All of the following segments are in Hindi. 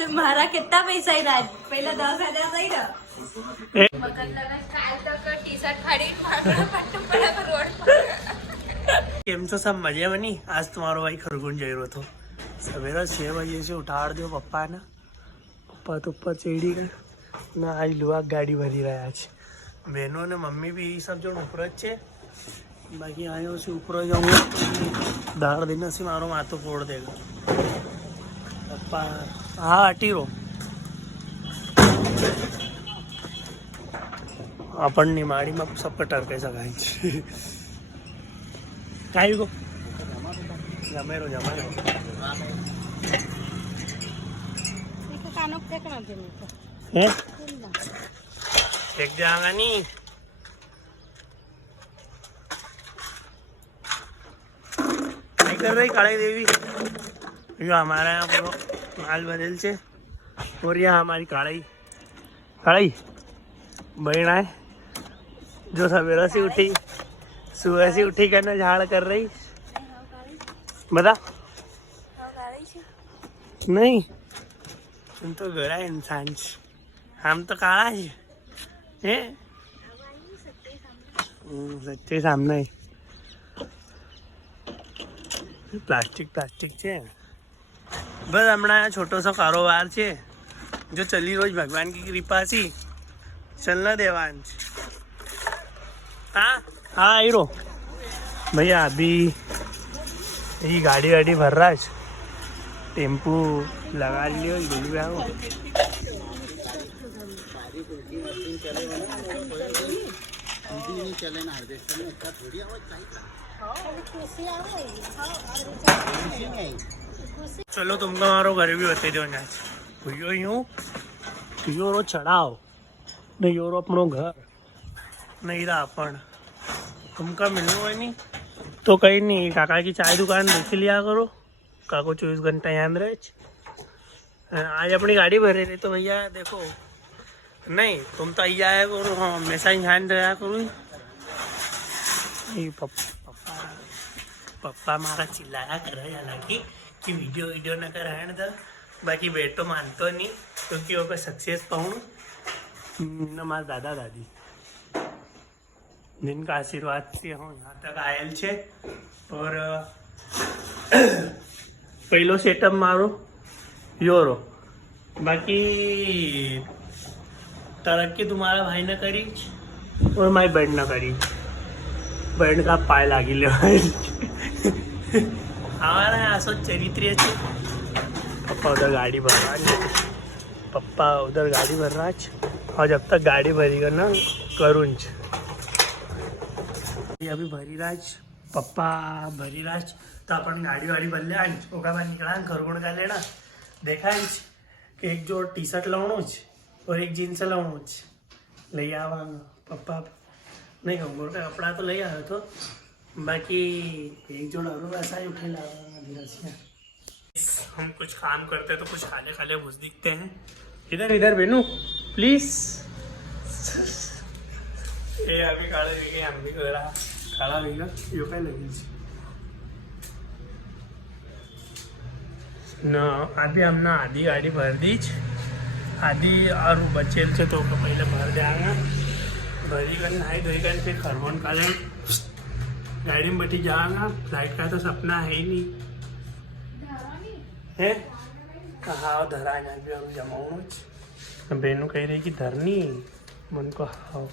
मारा कितना पैसा ही राज पहला 10,000 सही रहा मगन लगा काल तक टी-शर्ट खरीद मारना पट्टू पड़ा रोड पर કેમ છો सब मजे में नहीं? आज तुम्हारो भाई खरगोन જઈ રહ્યો હતો સવેરા 6 बजे से उठाड़ दो पप्पा ने पप्पा तो ऊपर चढ़ी गए ना आज लोग गाड़ी भरी रहा है बहनों ने मम्मी भी सब जो ऊपर જ છે बाकी आयो से ऊपर जाऊंगा दाड़ देना से मारो माथो फोड़ देगा पप्पा हाँ हटी रो अपन निमाड़ी में सब कटर कैसा खाई काई को जमेरो कानों देखना दे मेरे को हैं देख जाएगा नहीं नहीं कर रही काली देवी जो हमारा यहाँ पूरा माल बदल से और यहाँ हमारी काली काली बहना है जो सवेरा से उठी सुबह से उठी करना झाड़ कर रही बता नहीं तुम तो गोरा इंसान हम तो काला है सच्चे सामने प्लास्टिक છે બસ હમણાં છોટો સો કારોબાર છે જો ચલી રોજ ભગવાન की कृपा सी चलना देवांश हाँ हाँ हीरो भैया अभी ये गाड़ी वाड़ी भर रहा है टेम्पू लगा लियो बोलिए आओ चलो तुमको मारो घर भी बता दो ना भैया यूँ योरो चढ़ाओ नहीं योरो अपनो घर नहीं रहा अपन तुमका मिलनो है नहीं तो कहीं नहीं काका की चाय दुकान देख लिया करो काको 24 घंटा याद रहे आज अपनी गाड़ी भरे रही तो भैया देखो नहीं तुम तो आई आया करो हाँ हमेशा ही ध्यान रहा करो पप्पा मारा चिल्लाया कर हालांकि कि वीडियो न कर बाकी बेटो मानतो नहीं क्योंकि वो सक्सेस पाऊँ न मार दादा दादी जिनका आशीर्वाद से हम यहाँ तक आयल छे और पहलो सेटअप मारो योरो बाकी तरक्की तुम्हारा भाई ने करी और मारी बहन ने करी बहन का पाय लागी ले हमारा यहाँ सो चरित्र है पप्पा उधर गाड़ी भर रहा पप्पा उधर गाड़ी भर रहा और जब तक गाड़ी भरेगा ना करूँच अभी भरीराज पप्पा भरीराज तो अपन गाड़ी वाड़ी बदले ओका बाद निकला खरगोन का लेना देखा कि एक जोड़ टी शर्ट लावणो और एक जीन्स लावणो लई आवा पप्पा नहीं खबर का कपड़ा तो लई आयो तो बाकी एक जोड़ और ऐसा ही उठे ला हम कुछ काम करते हैं तो कुछ खाले खाले घुस दिखते हैं इधर इधर बेनू प्लीज ये अभी काले देखे हम भी करा काला वेगा यो काय लगेल ना अभी हमने आधी गाड़ी भर दी आधी और बचेल से तो पहले भर जाएगा भरी कर नहाई धोई कर फिर खरगोन का ले गाड़ी में बैठी जाएगा फ्लाइट का तो सपना है ही नहीं है हाँ धरा भी और जमाऊँ बहनों कह रही कि धरनी मन को हाँ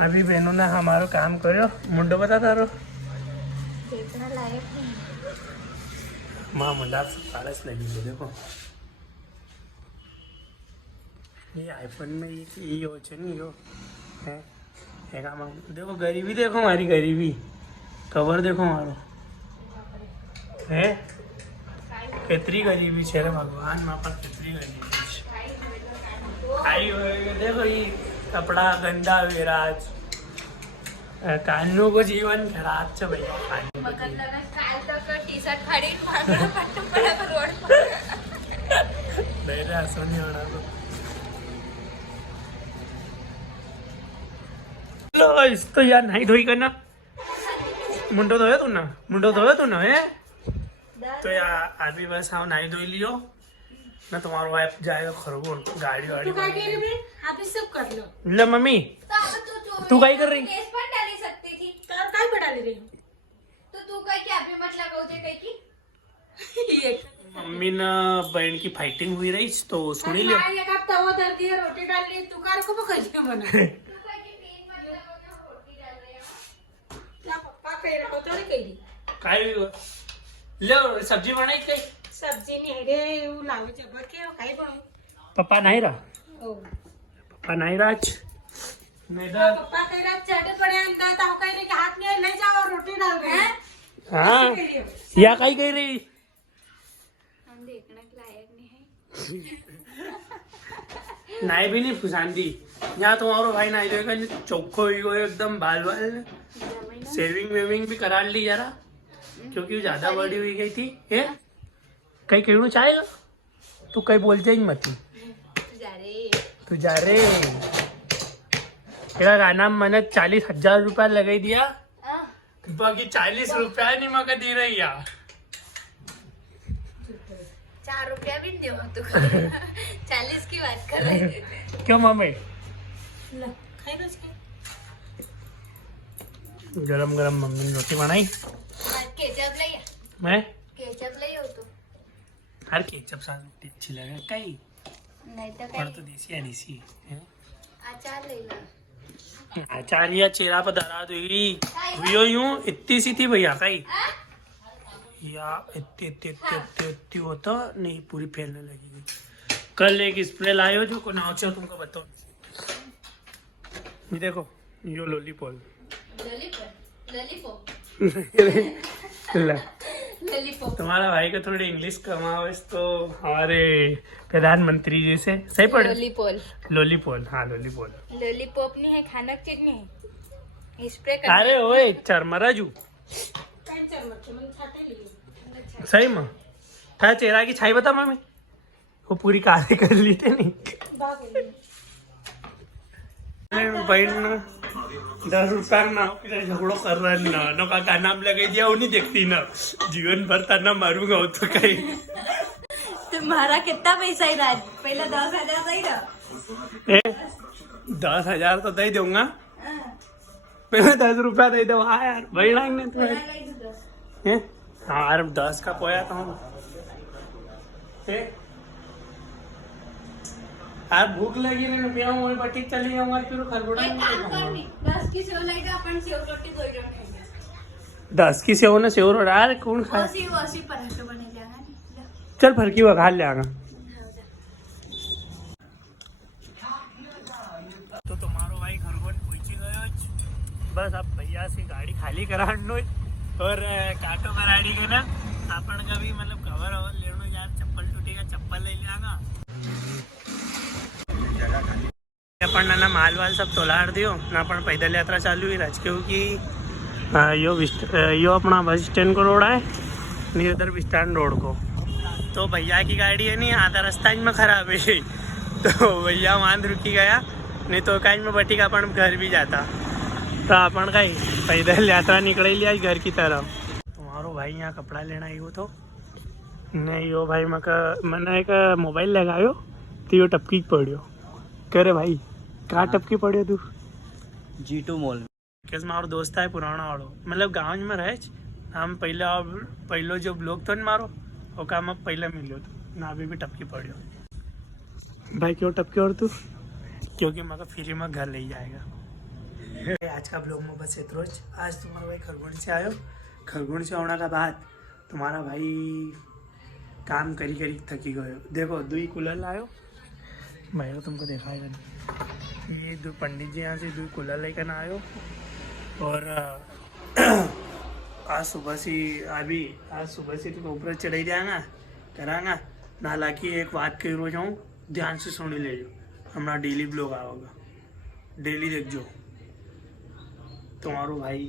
अभी बहनों ने हमारा काम करो मुंडो बता तारो माँ मुंडा पारस लगी है देखो ये आईफोन में ये हो नहीं यो है देखो गरीबी देखो हमारी गरीबी कवर देखो हमारो है कितनी गरीबी है रे भगवान माँ पर कितनी गरीबी देखो ये कपड़ा गंदा विराज कानू को जीवन खराब है भैया मगन लगा काल तक टी-शर्ट खरीद मारना पट्टू पड़ा रोड पर नहीं रे ऐसा नहीं होना तो इस तो यार नहीं धोई करना मुंडो धोया तू ना है तो यार अभी बस हाँ नहीं धोई लियो ना तुम्हारो ऐप जाएगा खरगोन गाड़ी वाड़ी तू काय केली बे? आप सब कर लो. ले मम्मी तो आता तू तू काय कर रही? केस पण डाली सकती थी. तर काय पडाली रे? तो तू काय की अभी मत लगाओ जे काही की एक. मम्मी न बहन की फाइटिंग हुई रही तो सुनी लियो नाही, एक हप्ता हो तर ती रोटी डालली तू काय को बघायची म्हणा. तू काय की पेन मत लगाओ ना रोटी डाल रहे हो. त्या पप्पा काही राहतो रे काही. काय ले सब्जी बनाई काय सब्जी नाही रे, येऊ लावायचे बके काय बनवू. पप्पा नाही रहा हो. पप्पा नाही रहा आज नहीं तो पप्पा काही रात चटे पडे अंदर ताव काही रे हाथ में ले जाओ रोटी डाल रहे हैं. हाँ या काय कह रही हम देखने के लायक नहीं है. नाई भी नहीं फुसांदी यहाँ तुम्हारो भाई नाई देगा चौखो हो एकदम बाल बाल सेविंग वेविंग भी करा ली जरा क्योंकि वो ज्यादा बड़ी हुई गई थी ये कहीं कहना चाहेगा तू कहीं बोल जाएगी मत तू जा रे तेरा गाना मैंने 40,000 रुपया लगाई दिया बाकी 40 रुपया नहीं मगर दी रही यार 4 रुपया भी नहीं दे तू 40 की बात कर रहे थे. क्यों मम्मी ल, खाई रोज काय. गरम गरम मम्मी ने रोटी बनाई केचप लई मैं केचप लई होतो. हर केचप साथ रोटी अच्छी लगे कई नाही तर पर काय तो देसी है देसी है आचार लई ला. आचार्य चेहरा पर दराज हुई यूं इतनी सी थी भैया कई या इतनी होता नहीं पूरी फैलने लगेगी. कल एक स्प्रे लाए हो जो को नाव चल तुमको बताओ ये देखो यो लॉलीपॉप लॉलीपॉप तुम्हारा भाई को थोड़ी इंग्लिश कमाओ तो हमारे प्रधानमंत्री जी से सही पढ़े लॉलीपॉप हाँ लॉलीपॉप लॉलीपॉप नहीं है खाना चीज नहीं है स्प्रे अरे ओए चरमराजू काय चरमरते मग छाटे लियो. सही माँ क्या चेहरा की छाई बता मम्मी वो पूरी काले कर ली थी नहीं बाग बहन 10 रुपया ना झगड़ो कर रहा है ना नो का नाम लगाई दिया वो नहीं देखती ना जीवन भर ताना मारूंगा वो तो कहीं तुम्हारा कितना पैसा ही राज पहले 10,000 सही रहा. 10,000 तो दे दूंगा पहले 10 रुपया दे दो हाँ यार वही लाएंगे तुम्हें हाँ यार 10 का पोया था यार भूख लगी ना पिया वही बटी चली जाऊंगा फिर खरबूड़ा 10 की सेव लाई आपण सेव रोटी कोई नहीं 10 की सेव ना सेव रोड यार कौन खाए वसी पराठे बनेगा ना. चल फरकी वघार ले आगा तो तुम्हारो भाई खरगोन पहुंची गयो बस अब भैया से गाड़ी खाली करानो और काटो कराड़ी के ना अपन का भी मतलब कवर अवर लेनो यार चप्पल टूटेगा चप्पल ले आगा अपन ना माल वाल सब तोलाड़ दियो ना अपन पैदल यात्रा चालू हुई राज क्योंकि यो अपना बस स्टैंड को रोड है नहीं उधर बस स्टैंड रोड को तो भैया की गाड़ी है नहीं आधा रास्ता में खराब है तो भैया वहाँ रुकी गया नहीं तो काज में बटी का अपन घर भी जाता तो अपन का पैदल यात्रा निकल लिया घर की तरफ. तुम्हारो भाई यहाँ कपड़ा लेना आयो तो नहीं यो भाई मैंने एक मोबाइल लगायो तो यो टपकी पड़ियो करे भाई कहाँ टपकी पड़ियो तू G2 मॉल कैसे मारो दोस्त है पुराना वालो मतलब गाँव में रहे हम पहलो जो ब्लॉग तो मारो वो काम अब पहले मिलो तो ना अभी भी टपकी पड़ियो भाई क्यों टपकी और तू क्योंकि मैं फ्री में घर ले जाएगा. आज का ब्लॉग में बस इतना आज तुम्हारा भाई खरगोन से आयो खरगोन से आने का बाद तुम्हारा भाई काम करी करी थकी गयो देखो 2 कूलर लायो मैं तो तुमको दिखाएगा नहीं ये 2 पंडित जी यहाँ से 2 कूलर लेकर आयो और आज सुबह से तो ऊपर चढ़े जाएगा करांगा ना हालांकि एक बात कह रो जाऊँ ध्यान से सुन ले जो हमारा डेली ब्लॉग आओगा डेली देख जो तुम्हारो भाई